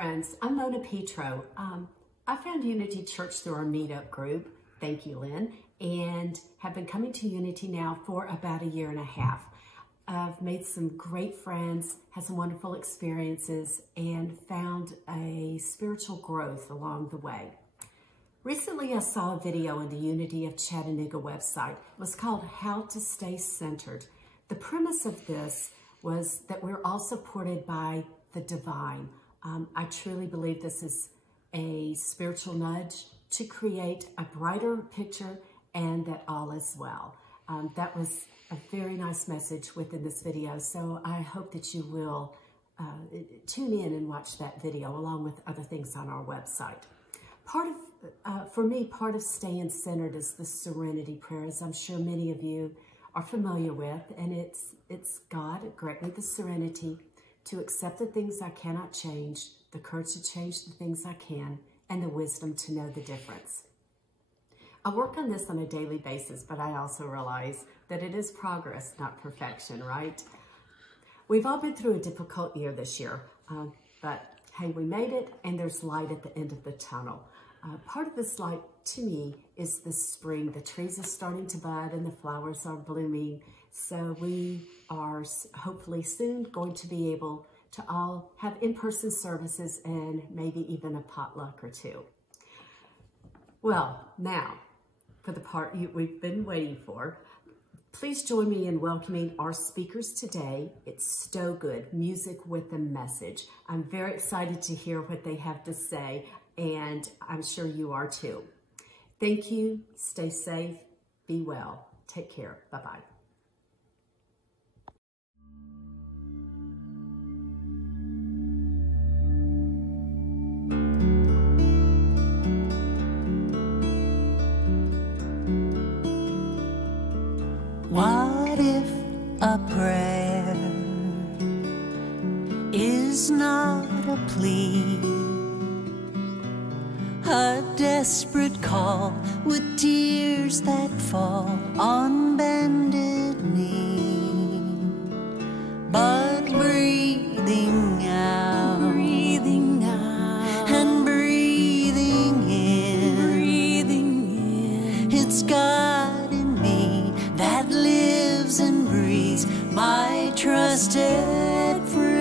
friends. I'm Mona Petro. I found Unity Church through our meetup group. Thank you, Lynn. And have been coming to Unity now for about 1.5 years. I've made some great friends, had some wonderful experiences, and found a spiritual growth along the way. Recently, I saw a video on the Unity of Chattanooga website. It was called How to Stay Centered. The premise of this was that we're all supported by the divine. I truly believe this is a spiritual nudge to create a brighter picture and that all is well. That was a very nice message within this video, so I hope that you will tune in and watch that video along with other things on our website. For me, part of staying centered is the serenity prayer, as I'm sure many of you are familiar with, and it's God, grant me the serenity to accept the things I cannot change, the courage to change the things I can, and the wisdom to know the difference. I work on this on a daily basis, but I also realize that it is progress, not perfection, right? We've all been through a difficult year this year, but hey, we made it, and there's light at the end of the tunnel. Part of this light, to me, is the spring. The trees are starting to bud and the flowers are blooming. So we are hopefully soon going to be able to all have in-person services and maybe even a potluck or two. Well, now, for the part we've been waiting for, please join me in welcoming our speakers today. It's StoweGood, Music with a Message. I'm very excited to hear what they have to say, and I'm sure you are too. Thank you. Stay safe. Be well. Take care. Bye-bye. What if a prayer is not a plea, a desperate call with tears that fall on bended knee, but breathing out and breathing in, it's God in me that lives and breathes, my trusted friend.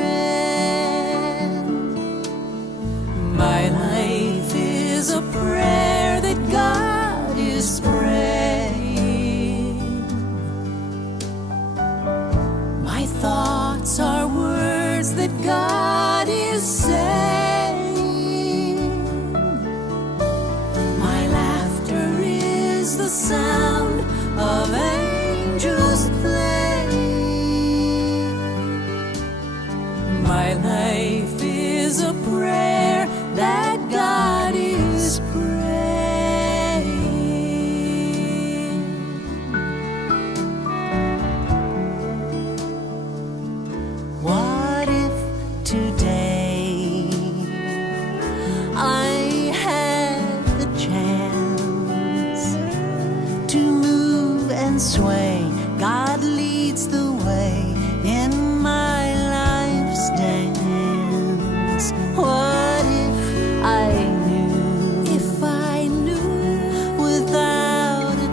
My life is a prayer that God is praying. My thoughts are words that God is saying. My laughter is the sound of angels playing. My life is a prayer that God is praying. What if today I had the chance to move and sway? God leads the way in my life's dance. What if I knew, without a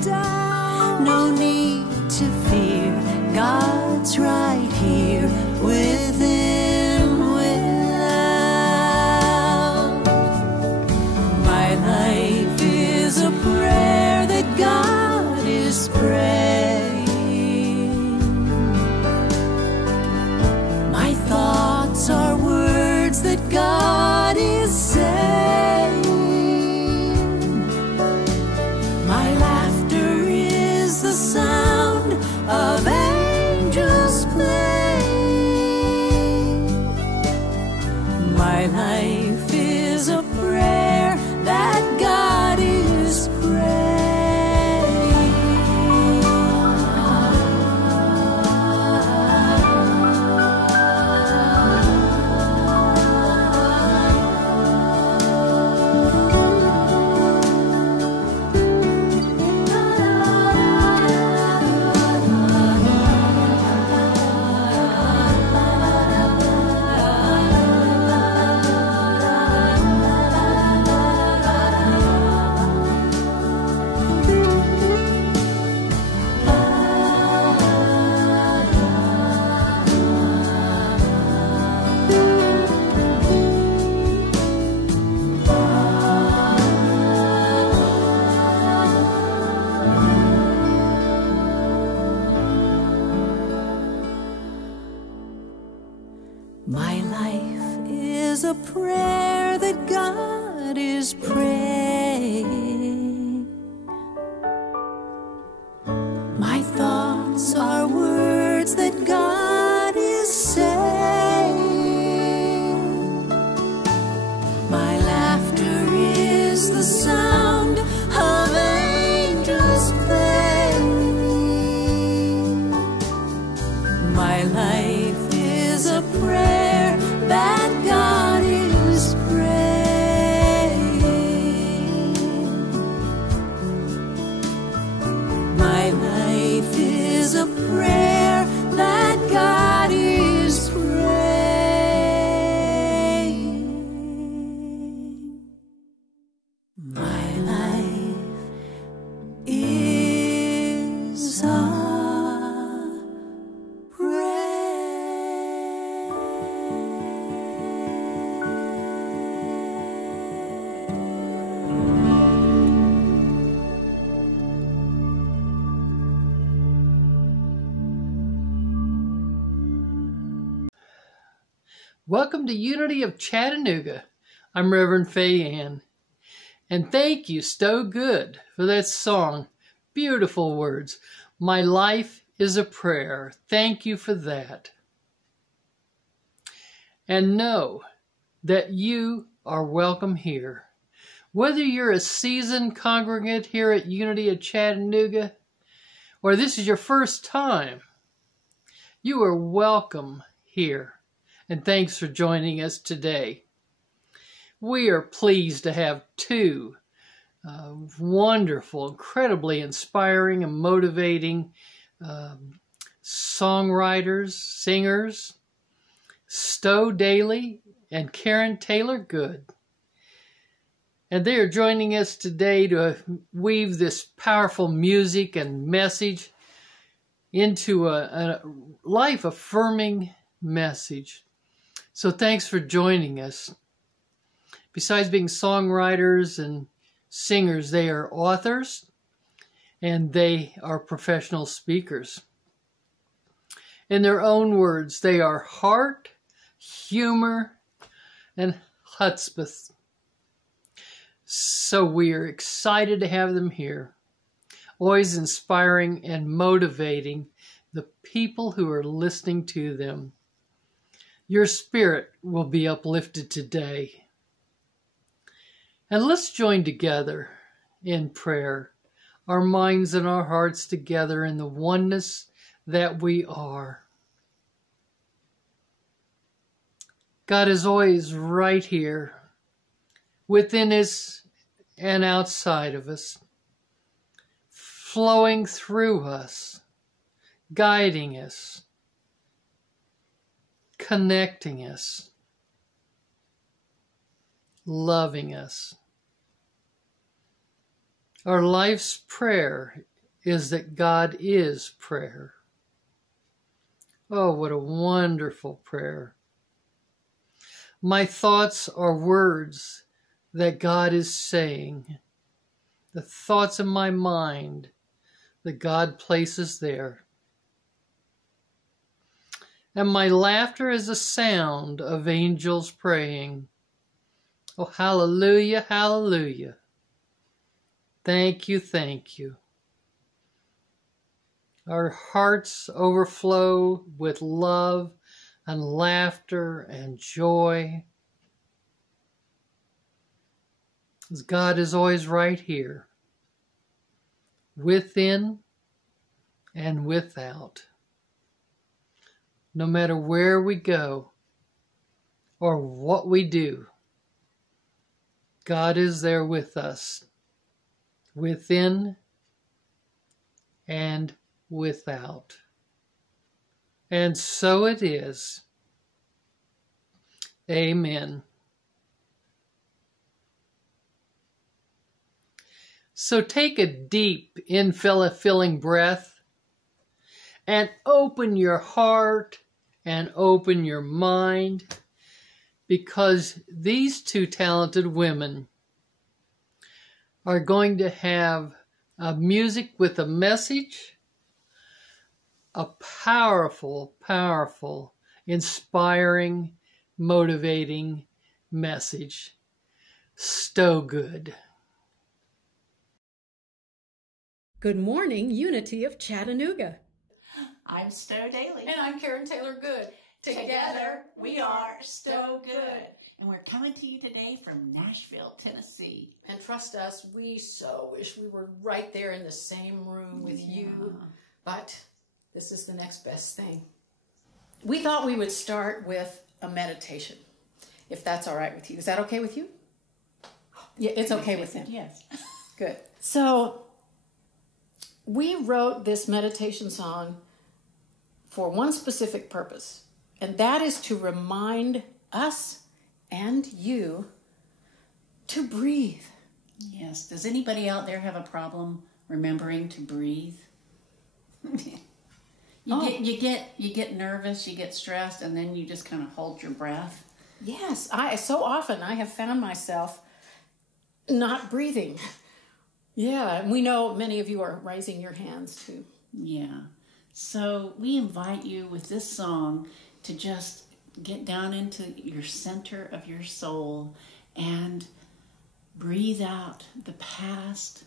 doubt, no need to fear, God's right here within, without. My life is a prayer that God is praying. My thoughts are words that God is saying. My laughter is the sound of angels playing. My life is a prayer that God is praying. sure that God is praying. My thoughts are words that God is saying. My laughter is the sound of angels playing. My life is a prayer that God is praying. My life is a prayer that God is praying. My life is a Welcome to Unity of Chattanooga. I'm Reverend Faye Ann. And thank you, StoweGood, for that song. Beautiful words. My life is a prayer. Thank you for that. And know that you are welcome here. Whether you're a seasoned congregant here at Unity of Chattanooga, or this is your first time, you are welcome here. And thanks for joining us today. We are pleased to have two wonderful, incredibly inspiring and motivating songwriters, singers, Stowe Dailey and Karen Taylor Good. And they are joining us today to weave this powerful music and message into a life-affirming message. So thanks for joining us. Besides being songwriters and singers, they are authors and they are professional speakers. In their own words, they are heart, humor, and Hutzpah. So we are excited to have them here, always inspiring and motivating the people who are listening to them. Your spirit will be uplifted today. And let's join together in prayer, our minds and our hearts together in the oneness that we are. God is always right here, within us and outside of us, flowing through us, guiding us, connecting us, loving us. Our life's prayer is that God is prayer. Oh, what a wonderful prayer. My thoughts are words that God is saying. The thoughts in my mind that God places there. And my laughter is a sound of angels praying. Oh, hallelujah, hallelujah. Thank you, thank you. Our hearts overflow with love and laughter and joy. As God is always right here, within and without. No matter where we go or what we do, God is there with us, within and without. And so it is. Amen. So take a deep, infilling breath and open your heart and open your mind, because these two talented women are going to have music with a message, a powerful, powerful, inspiring, motivating message. StoweGood. Good morning, Unity of Chattanooga. I'm Stowe Dailey. And I'm Karen Taylor-Good. Together, we are StoweGood. And we're coming to you today from Nashville, Tennessee. And trust us, we so wish we were right there in the same room with you. But this is the next best thing. We thought we would start with a meditation, if that's all right with you. Is that okay with you? Yeah, it's okay with him. Yes. Good. So we wrote this meditation song for one specific purpose, and that is to remind us and you to breathe. Yes. Does anybody out there have a problem remembering to breathe? You get nervous, you get stressed, and then you just kind of hold your breath. Yes, so often I have found myself not breathing. Yeah, and we know many of you are raising your hands too. Yeah. So we invite you with this song to just get down into your center of your soul and breathe out the past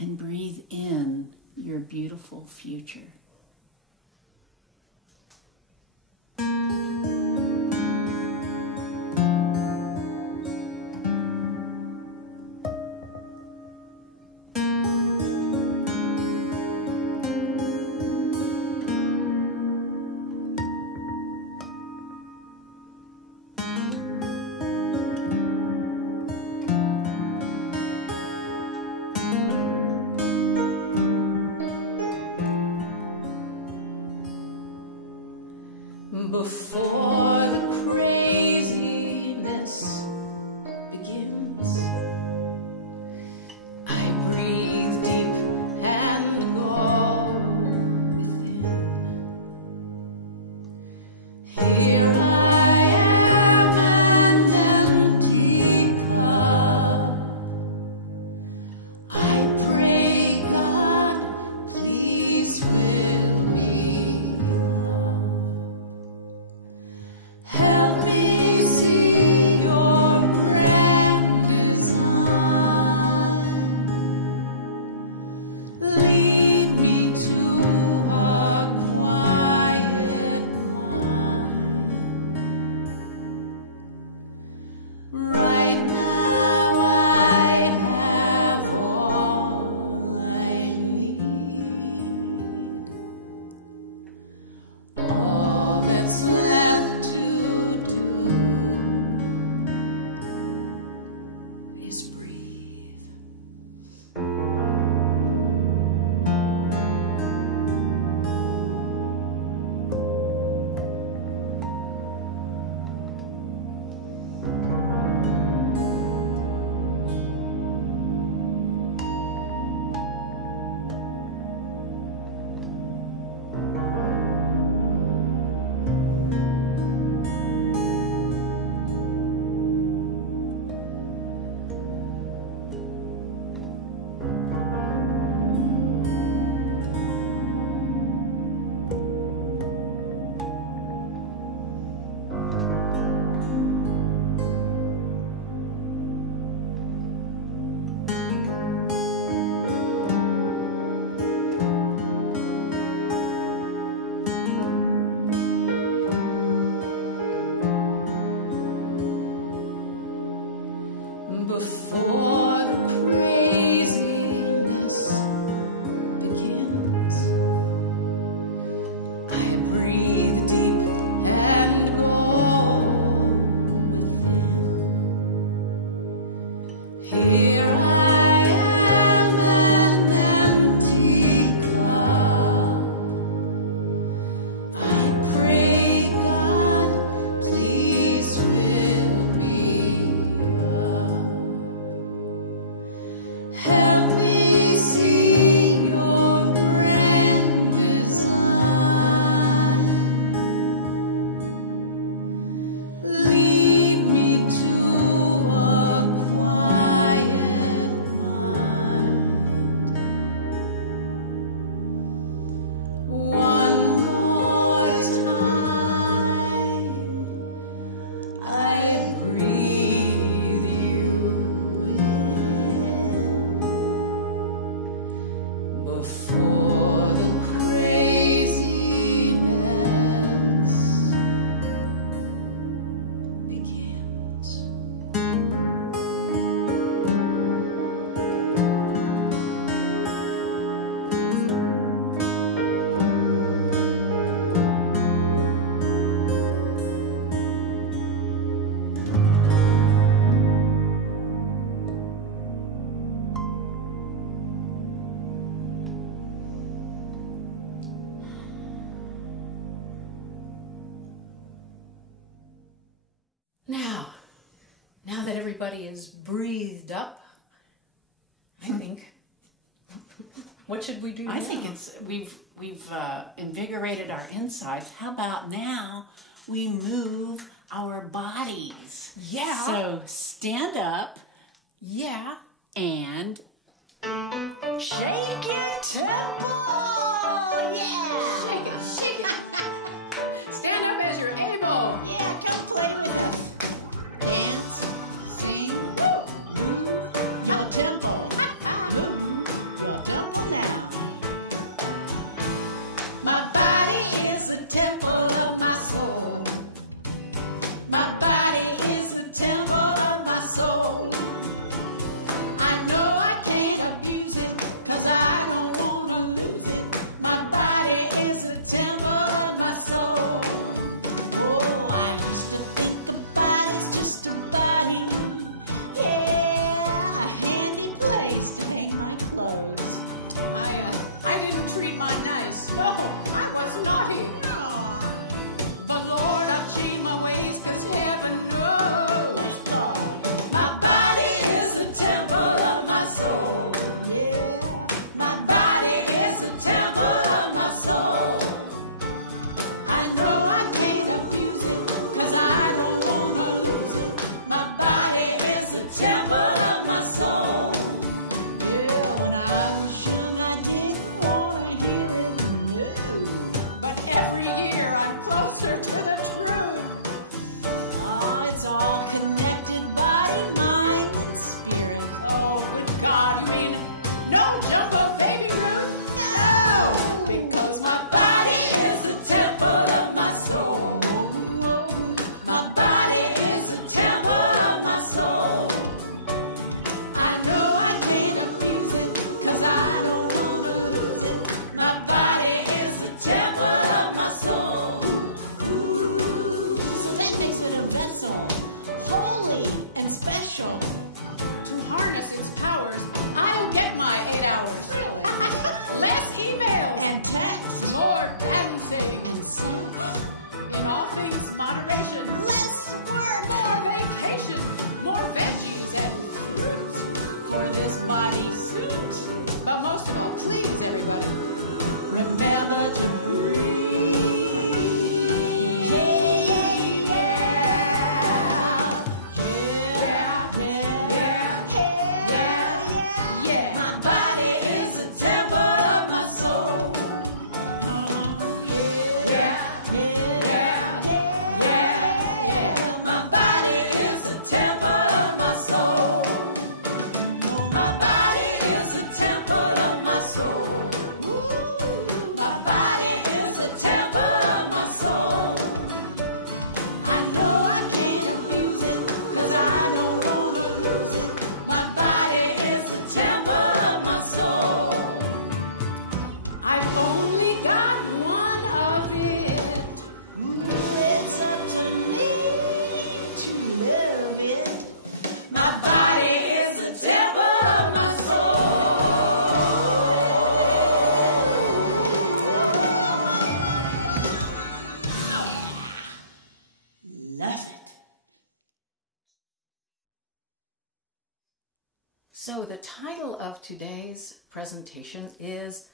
and breathe in your beautiful future. Before the craziness begins, I breathe deep and go within. Here I am, an empty cup. I pray God, please fill me up. Help me see your grand design. Lead me to a quiet one. Right now I have all I need. All that's left to do is breathe. Before the craziness begins, I breathe deep and go within. Here I am, an empty cup. I pray God, please fill me up. that everybody is breathed up, I think, what should we do now? I think we've invigorated our insides. How about now we move our bodies? Yeah. So stand up. Yeah. And Shake your temple! Yeah! Shake it, shake it. Stand up as you're able. Yeah, come play with us. dance, sing, move your tempo. Move your tempo now. My body is the temple of my soul. My body is the temple of my soul. I know I can't abuse it, 'cause I don't wanna lose it. My body is the temple of my soul. Oh, I used to think the body's just a body. Yeah, a handy place to hang my clothes. I didn't treat mine nice. No, I was naughty. But Lord, I've changed my ways since heaven knows. My body is the temple of my soul. My body is the temple of my soul. I know I can't abuse it, 'cause I don't wanna lose it. My body is the temple of my soul. Yeah, I should I get more you than you. But every year I'm closer to the truth. Oh, it's all connected by mind and spirit. Oh, good God, I mean, no jumbo baby roof. No, Because my body is the temple of my soul. My body is the temple of my soul. I know I can't abuse it, 'cause I don't wanna lose it. My body is the temple of my soul. So that makes it a vessel, holy and special. to harness his powers, I'll get my 8 hours. Let's email And text, Lord and savings. In all things, moderation. let's work. More vacation, more veggies and fruits for this body suit. But most of all, please, everybody, remember to breathe. Yeah. My body is the temple of my soul. My body is the temple of my soul. My body is the temple of my soul. My body is the temple of my soul. I know I can't abuse it, 'cause I don't wanna lose it. My body is the temple of my soul. I've only got one of it. It's up to me to love it. My body is the temple of my soul. Love it. So the title of today's presentation is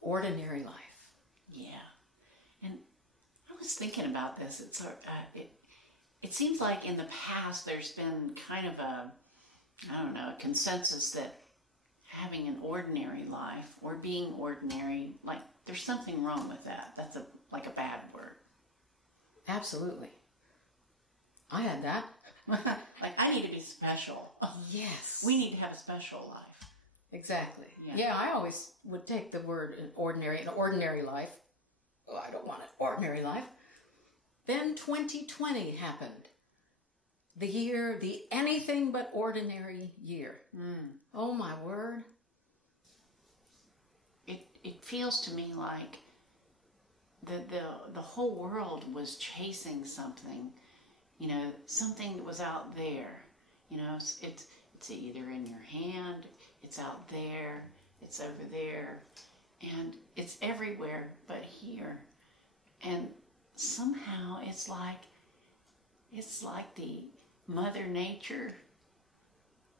Ordinary Life. Yeah, and I was thinking about this. It seems like in the past there's been kind of a consensus that having an ordinary life or being ordinary, like there's something wrong with that. That's like a bad word. Absolutely. I had that. Like I need to be special. Yes. We need to have a special life. Exactly. Yeah. Yeah, I always would take the word an ordinary life. Oh, I don't want an ordinary life. Then 2020 happened. The anything but ordinary year. Oh my word. It feels to me like the whole world was chasing something, something that was out there. It's either in your hand, it's out there, it's over there, and it's everywhere but here. And somehow it's like the Mother Nature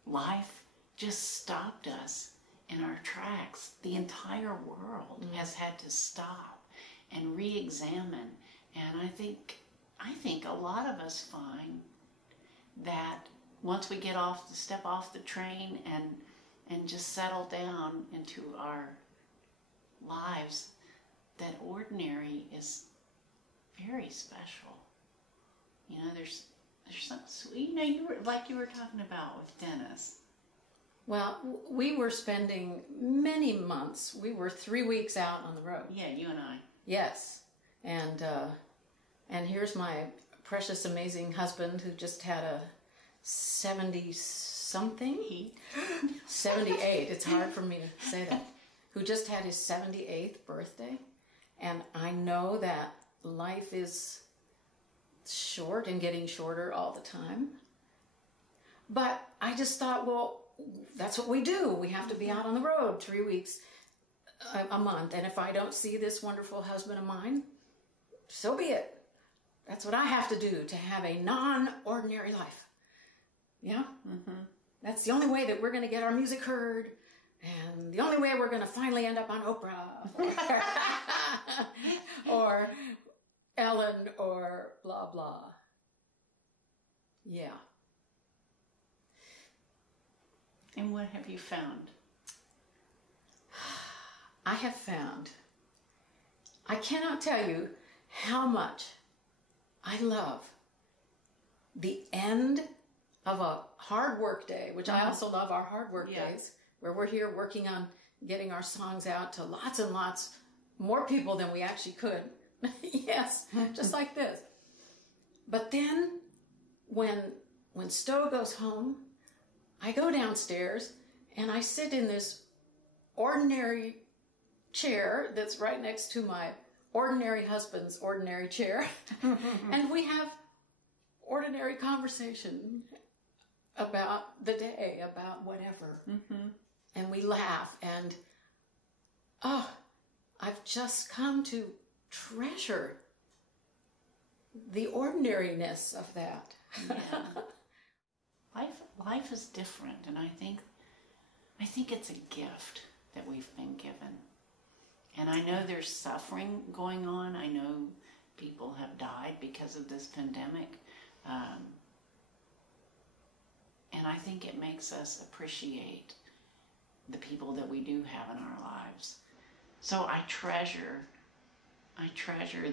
life just stopped us in our tracks. The entire world has had to stop and re-examine. And I think a lot of us find that once we step off the train and just settle down into our lives, that ordinary is very special. You know, there's something sweet. You know, you were talking about with Dennis. Well, we were spending many months. We were 3 weeks out on the road. Yeah, you and I. Yes, and here's my precious, amazing husband who just had a 70-something. 78. It's hard for me to say that. Who just had his 78th birthday, and I know that life is short and getting shorter all the time. But I just thought, well, that's what we do. We have to be out on the road 3 weeks a month. And if I don't see this wonderful husband of mine, so be it. That's what I have to do to have a non-ordinary life. Yeah? Mm-hmm. That's the only way that we're going to get our music heard. And the only way we're going to finally end up on Oprah. Or Ellen or blah, blah. Yeah. And what have you found? I have found, I cannot tell you how much I love the end of a hard work day, which I also love our hard work days, where we're here working on getting our songs out to lots and lots more people than we actually could. Yes, just like this. But then when Stowe goes home, I go downstairs and I sit in this ordinary chair that's right next to my ordinary husband's ordinary chair. And we have ordinary conversation about the day, about whatever. Mm-hmm. And we laugh, and I've just come to treasure the ordinariness of that. Yeah. Life is different, and I think it's a gift that we've been given. And I know there's suffering going on. I know people have died because of this pandemic. And I think it makes us appreciate the people that we do have in our lives. So I treasure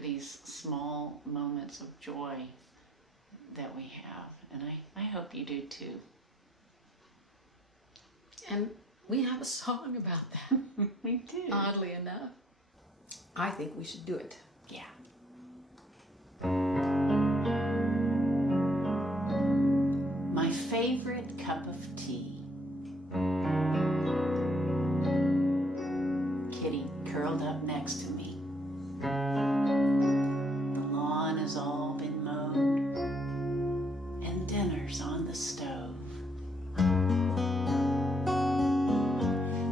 these small moments of joy that we have. And I hope you do too. And we have a song about that. We do. Oddly enough. I think we should do it. Yeah. My favorite cup of tea. Kitty curled up next to me. The lawn has all been mowed, and dinner's on the stove.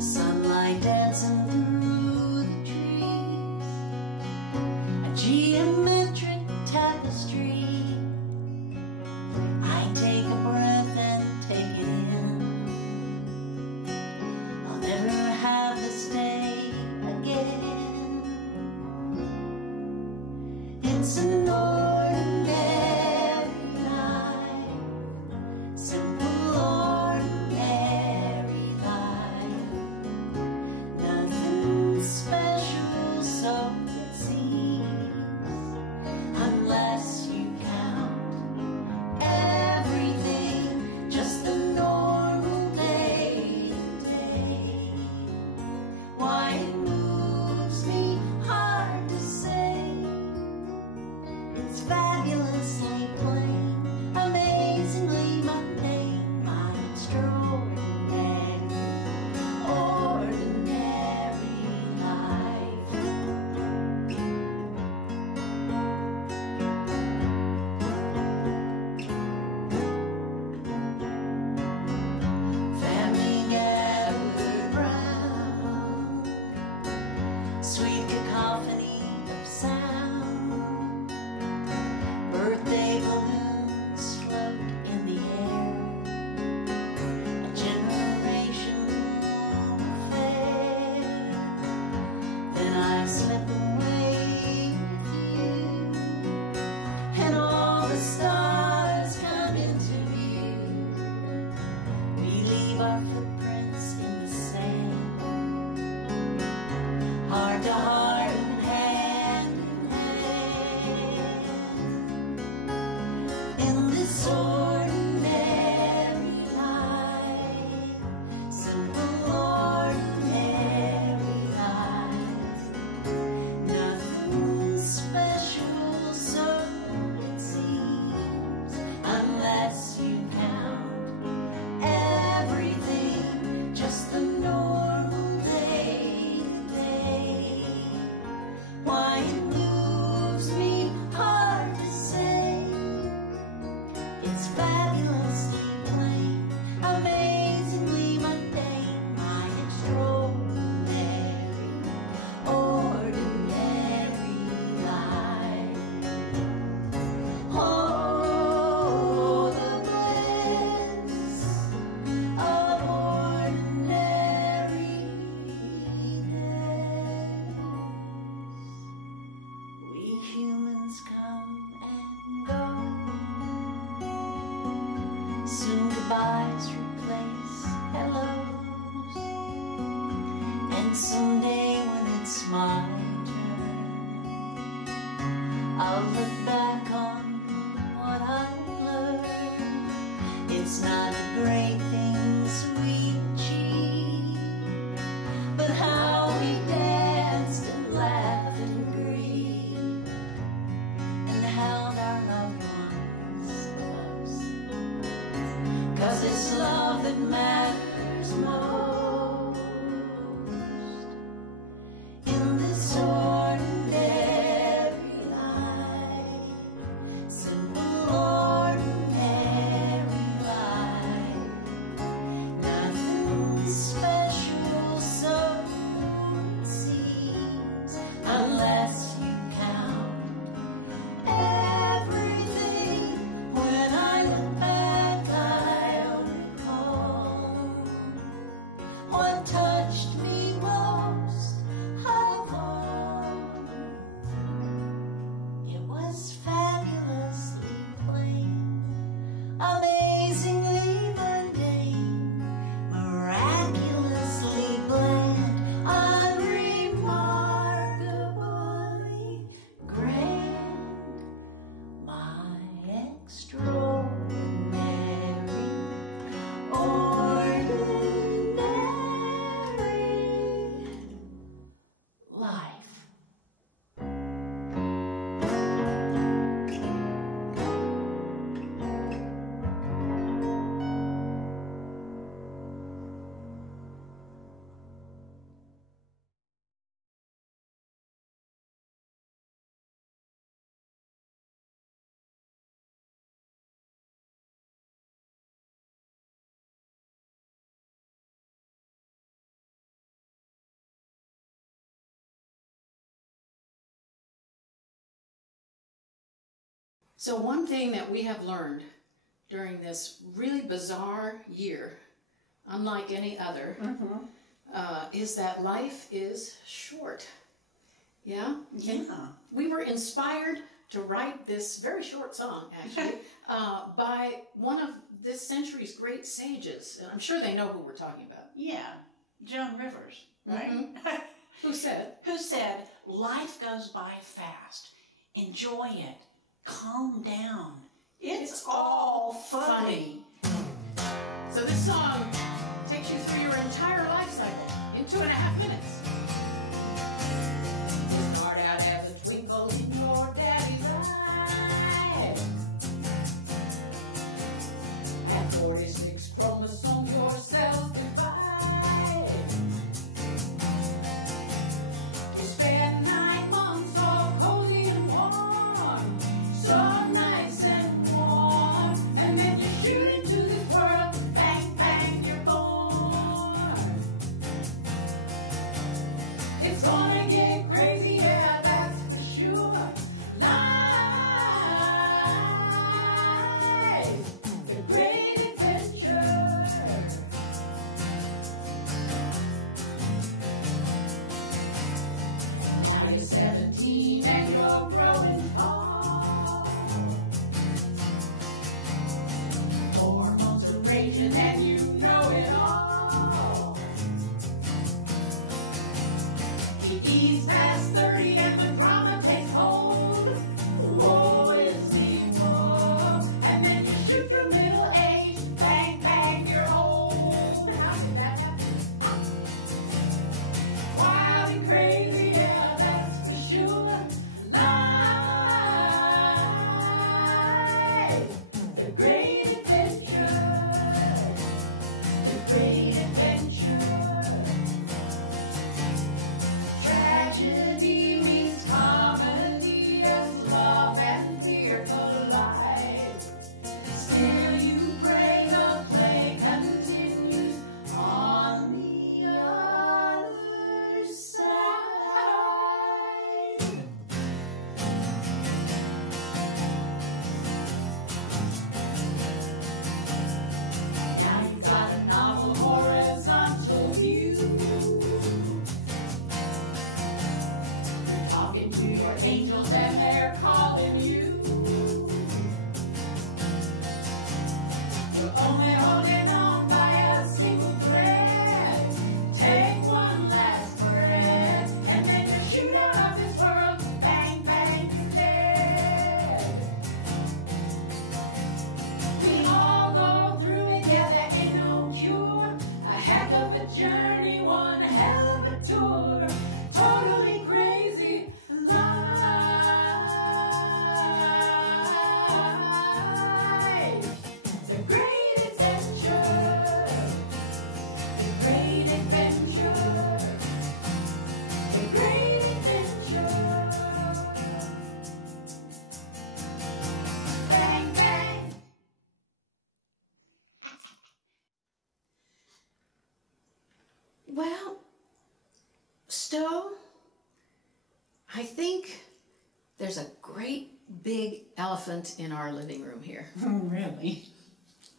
Sunlight dancing through the trees, a geometric tapestry. I take a breath and take it in. I'll never have this day again. goodbyes replace hellos, and someday when it's my turn, I'll look back on what I've learned. It's not the great things we achieve, but how we danced and laughed and grieved and held our loved ones close. 'Cause it's love that matters most in this ordinary life, simple ordinary life. Nothing special, so it seems, unless you count everything. When I look back, I'll recall what touched me most of all. It was fabulously plain, amazingly mundane, miraculously bland, unremarkably grand. My extraordinary, ordinary life. So one thing that we have learned during this really bizarre year, unlike any other, is that life is short. Yeah? Yeah. We were inspired to write this very short song, actually, by one of this century's great sages. And I'm sure they know who we're talking about. Yeah. Joan Rivers, right? Who said, Who said, life goes by fast. Enjoy it. Calm down. It's all funny. So this song takes you through your entire life cycle in 2.5 minutes. You start out as a twinkle in your daddy's eye. At 46 chromosomes, your cells divide. You spend 9 months all cozy and warm, so nice and warm, and then you shoot into this world, bang, bang, you're born. Well, Stowe, I think there's a great big elephant in our living room here. Really?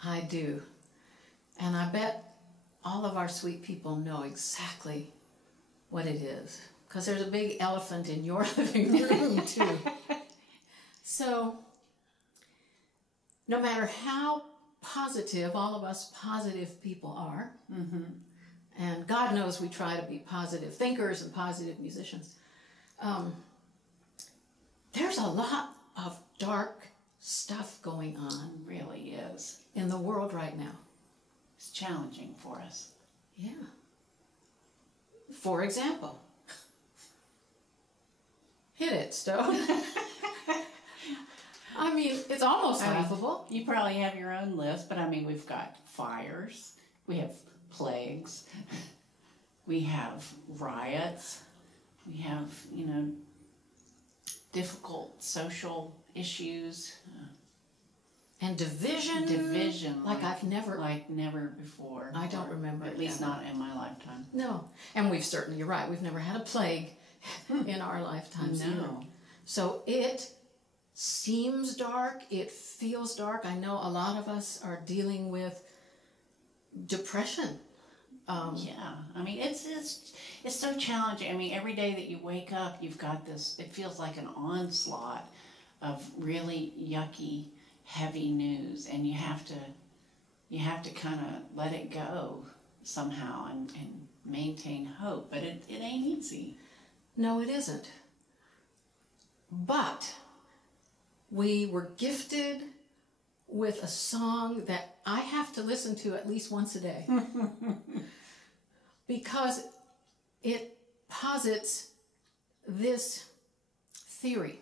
I do. And I bet all of our sweet people know exactly what it is. Because there's a big elephant in your living room, too. So, no matter how positive all of us positive people are, and God knows we try to be positive thinkers and positive musicians, there's a lot of dark stuff going on It really is. in the world right now. It's challenging for us. Yeah. For example, hit it, Stowe. I mean, it's almost laughable. You probably have your own list, but I mean, we've got fires, we have plagues, we have riots, we have, you know, difficult social issues. And division. Division. Like I've never. Like never before. I don't remember At it least ever. not in my lifetime. No. And we've certainly, you're right, we've never had a plague in our lifetimes either. No. So it seems dark, it feels dark. I know a lot of us are dealing with depression. Yeah, I mean, it's so challenging. I mean, every day that you wake up, you've got this, it feels like an onslaught of really yucky, heavy news, and you have to kind of let it go somehow and maintain hope, but it ain't easy. No, it isn't. But we were gifted with a song that I have to listen to at least once a day because it posits this theory.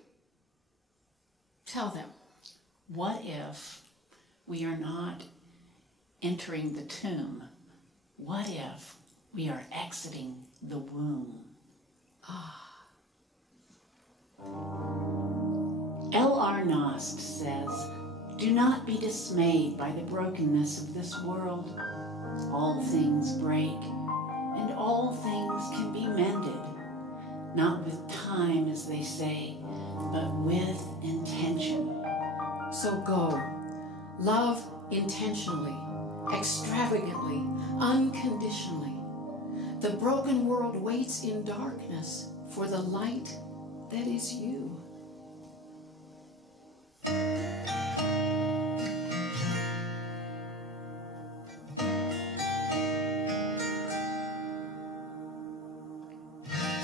Tell them. What if we are not entering the tomb? What if we are exiting the womb? L.R. Nost says, "Do not be dismayed by the brokenness of this world. All things break, and all things can be mended, not with time, as they say, but with intention." So go. Love intentionally, extravagantly, unconditionally. The broken world waits in darkness for the light that is you.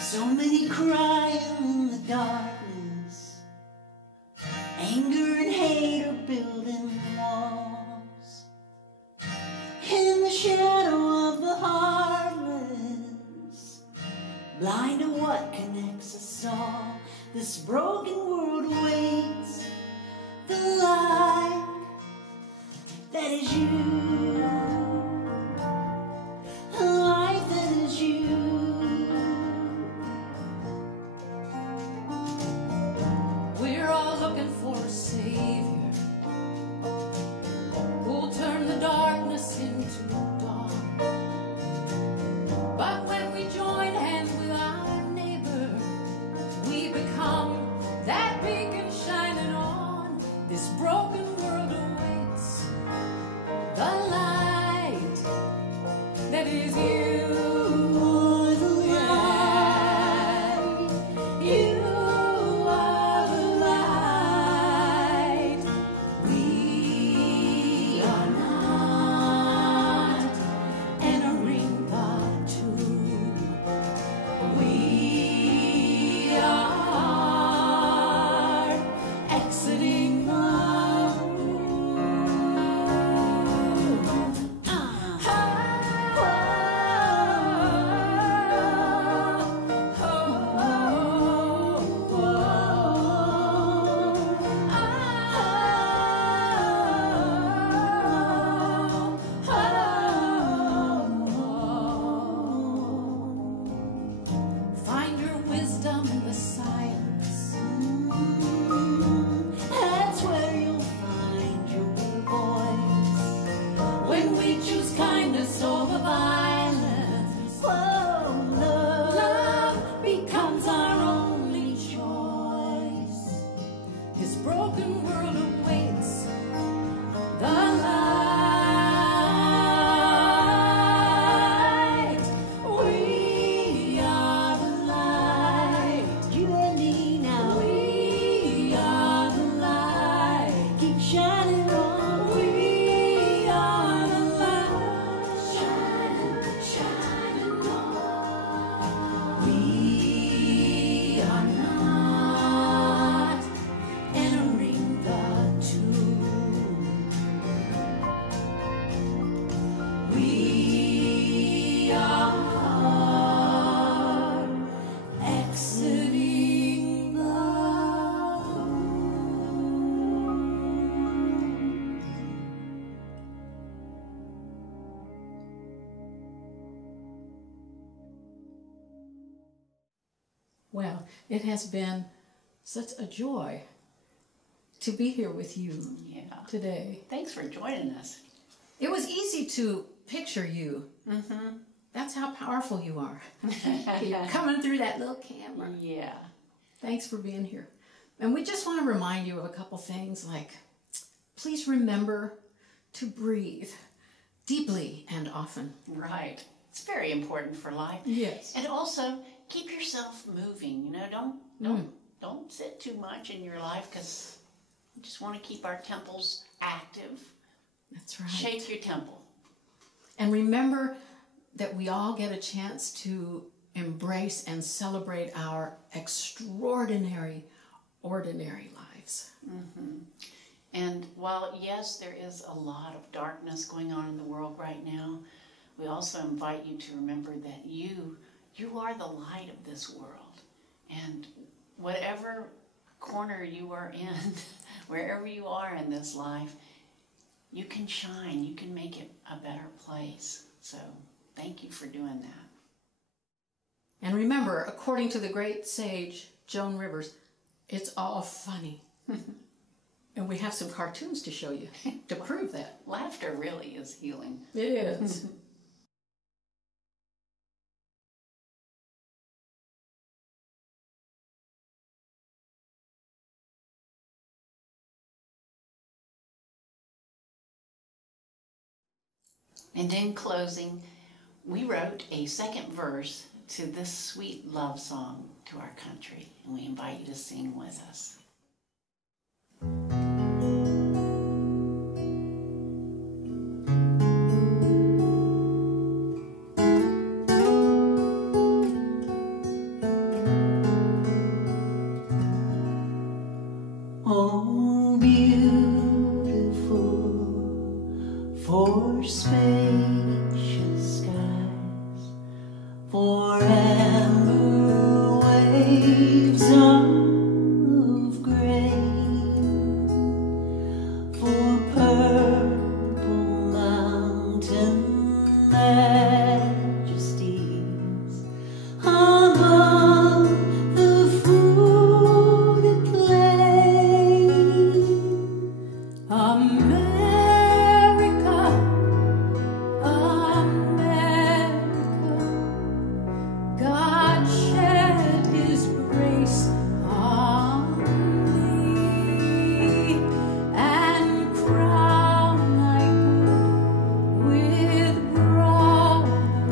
So many cry in the darkness. Anger and hate are building walls. In the shadow of the heartless, blind to what connects us all, this broken world waits the light that is you. A light that is you. We're all looking for a savior who'll turn the darkness into dawn. But when we join hands with our neighbor, we become that beacon shining on. This broken world awaits the light Well, it has been such a joy to be here with you today. Thanks for joining us. It was easy to picture you. Mm-hmm. That's how powerful you are. You're coming through that little camera. Yeah. Thanks for being here. And we just want to remind you of a couple things, like, please remember to breathe deeply and often. Right. It's very important for life. Yes. And also keep yourself moving. You know, don't sit too much in your life, because we just want to keep our temples active. That's right. Shake your temple. And remember that we all get a chance to embrace and celebrate our extraordinary, ordinary lives. Mm-hmm. And while, yes, there is a lot of darkness going on in the world right now, we also invite you to remember that you are the light of this world. And whatever corner you are in, wherever you are in this life, you can shine. You can make it a better place. So thank you for doing that. And remember, according to the great sage Joan Rivers, it's all funny. And we have some cartoons to show you to prove that. Laughter really is healing. It is. And in closing, we wrote a second verse to this sweet love song to our country, and we invite you to sing with us. Oh, beautiful, for spacious skies, for amber waves of grain, for purple mountain majesties above the fruited plain. America, America, God shed His grace on thee, and crown thy good with brotherhood,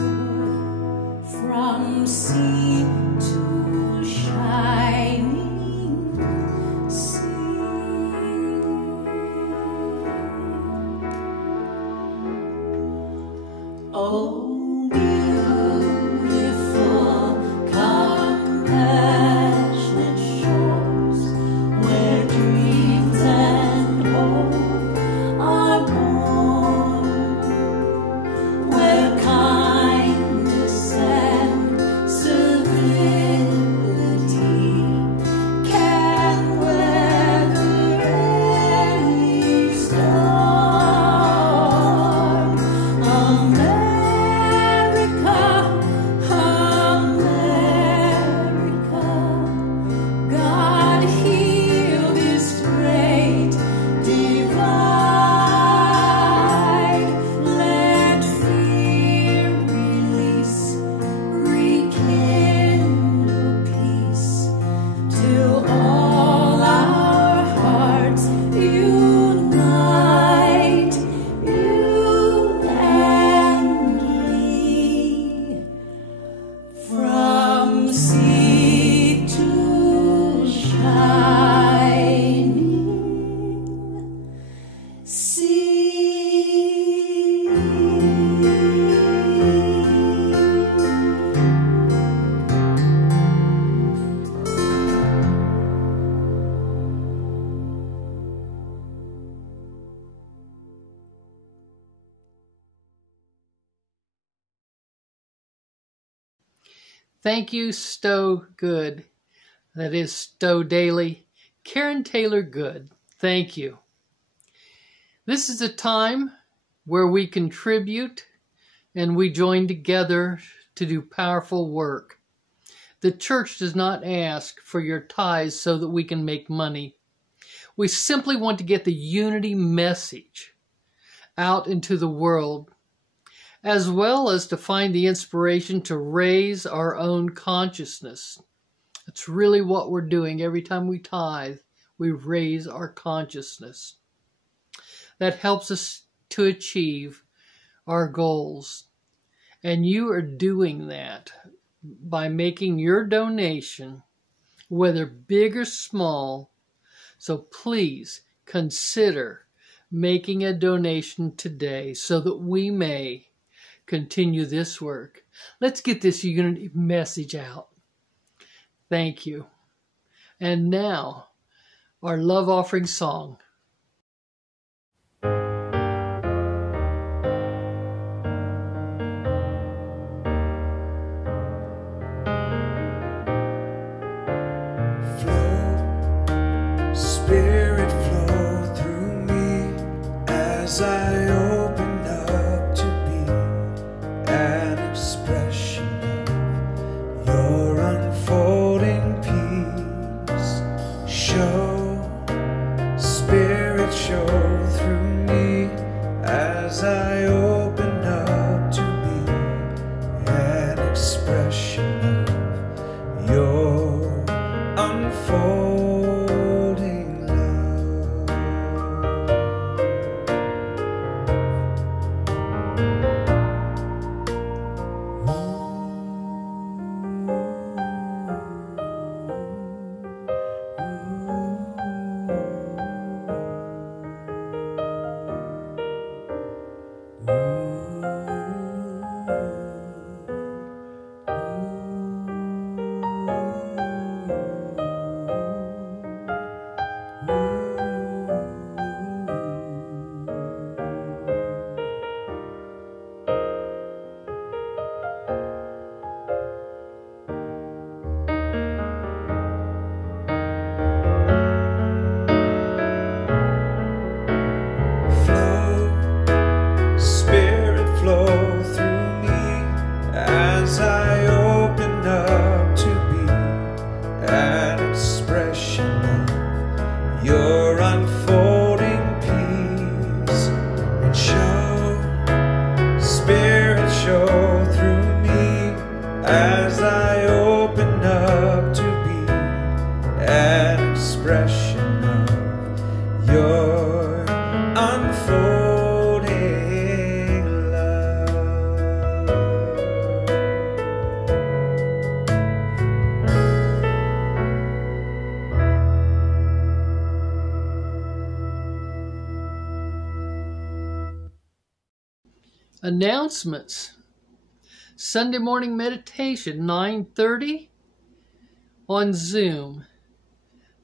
from sea to shining sea. Oh, beautiful, compassionate shores, where dreams and hope are born, where kindness and civility can weather any storm. America, America, God heal this great divide. Let fear release, rekindle peace, till all our hearts unite, you and me, from sea to shining sea. Thank you, StoweGood. That is Stowe Dailey. Karen Taylor Good. Thank you. This is a time where we contribute and we join together to do powerful work. The church does not ask for your tithes so that we can make money. We simply want to get the unity message out into the world, as well as to find the inspiration to raise our own consciousness. That's really what we're doing. Every time we tithe, we raise our consciousness. That helps us to achieve our goals. And you are doing that by making your donation, whether big or small. So please consider making a donation today so that we may continue this work. Let's get this unity message out. Thank you. And now, our love offering song. Spirit flow through me as I open up to be an expression of your unfolding peace. Spirit show through me as I open up to be an expression of your unfolding. Announcements. Sunday morning meditation, 9:30 on Zoom.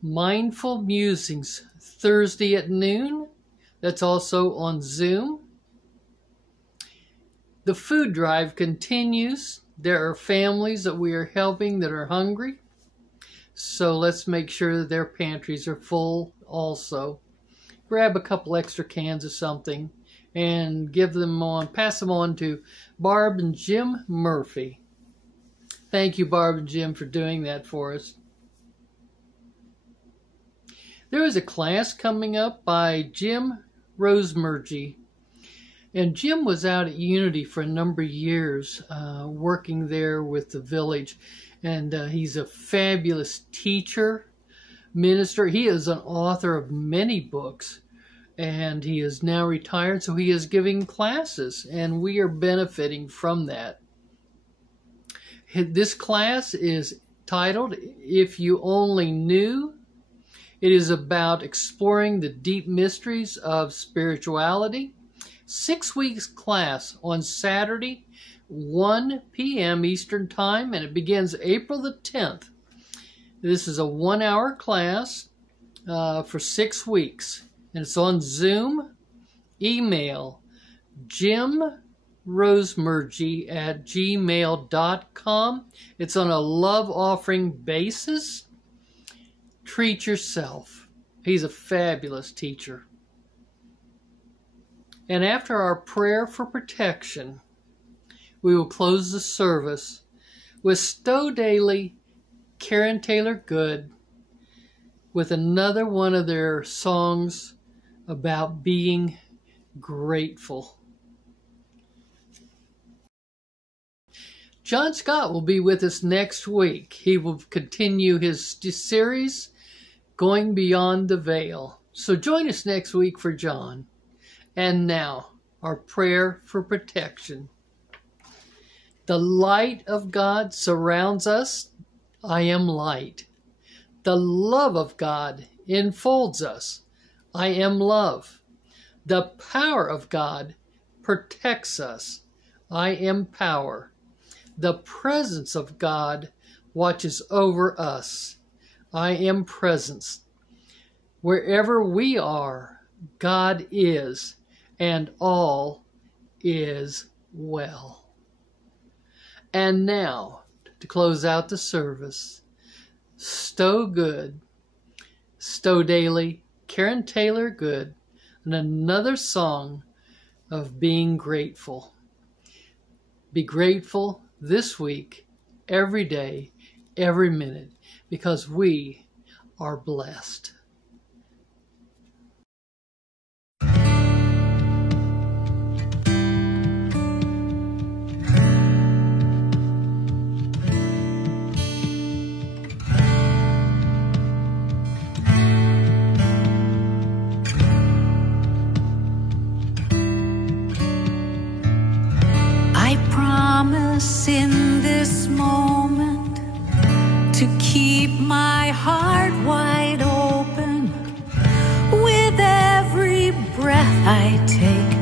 Mindful musings, Thursday at noon. That's also on Zoom. The food drive continues. There are families that we are helping that are hungry. So let's make sure that their pantries are full also. Grab a couple extra cans of something and pass them on to Barb and Jim Murphy. Thank you, Barb and Jim, for doing that for us. There is a class coming up by Jim Rosemergy. And Jim was out at Unity for a number of years, working there with the village. And he's a fabulous teacher, minister. He is an author of many books. And he is now retired, so he is giving classes, and we are benefiting from that. This class is titled, If You Only Knew. It is about exploring the deep mysteries of spirituality. 6 weeks class on Saturday, 1 p.m. Eastern Time, and it begins April the 10th. This is a 1-hour class for 6 weeks. And it's on Zoom. Email jimrosemergy@gmail.com. It's on a love offering basis. Treat yourself. He's a fabulous teacher. And after our prayer for protection, we will close the service with Stowe Dailey Karen Taylor Good with another one of their songs about being grateful. John Scott will be with us next week. He will continue his series, Going Beyond the Veil. So join us next week for John. And now, our prayer for protection. The light of God surrounds us. I am light. The love of God enfolds us. I am love. The power of God protects us. I am power. The presence of God watches over us. I am presence. Wherever we are, God is, and all is well. And now, to close out the service, StoweGood, Stowe Dailey, Karen Taylor Good, and another song of being grateful. Be grateful this week, every day, every minute, because we are blessed. In this moment, to keep my heart wide open. With every breath I take,